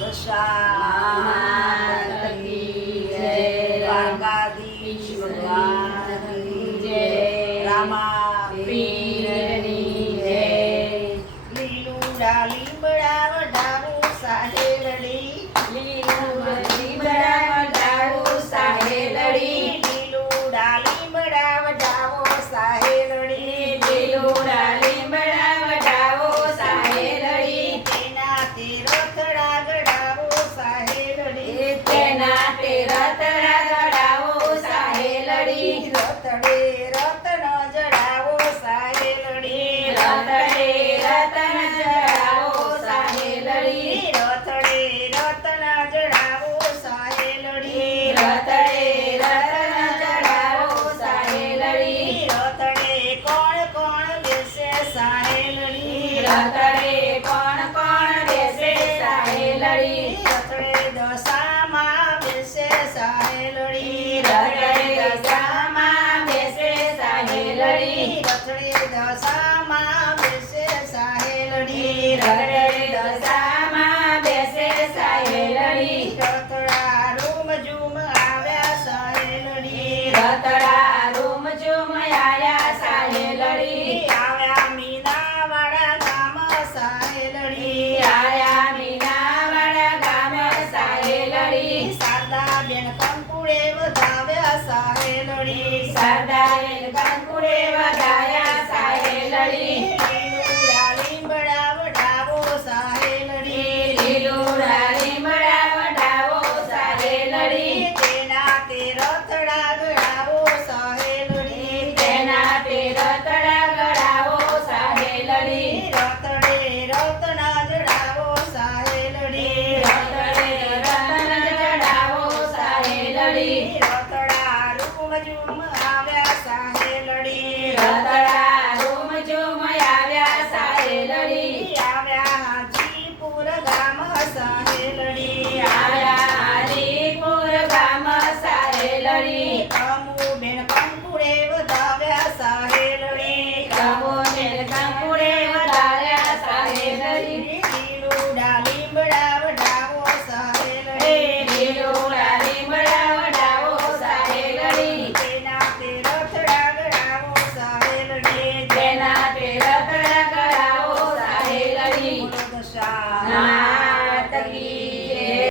દશામાત કી જય, દ્વારકાધીશ ભગવાન કી જય, રામા પીરની જય. લીલુડા લીમડા વઢાવું સાહેલડી, લીલુડા લીમડા વઢાવું સાહેલડી, લીલુડા લીમડા વઢાવો સાહેલડી, લીલુડા લીમડા વઢાવો સાહેલડી, તેના તેરો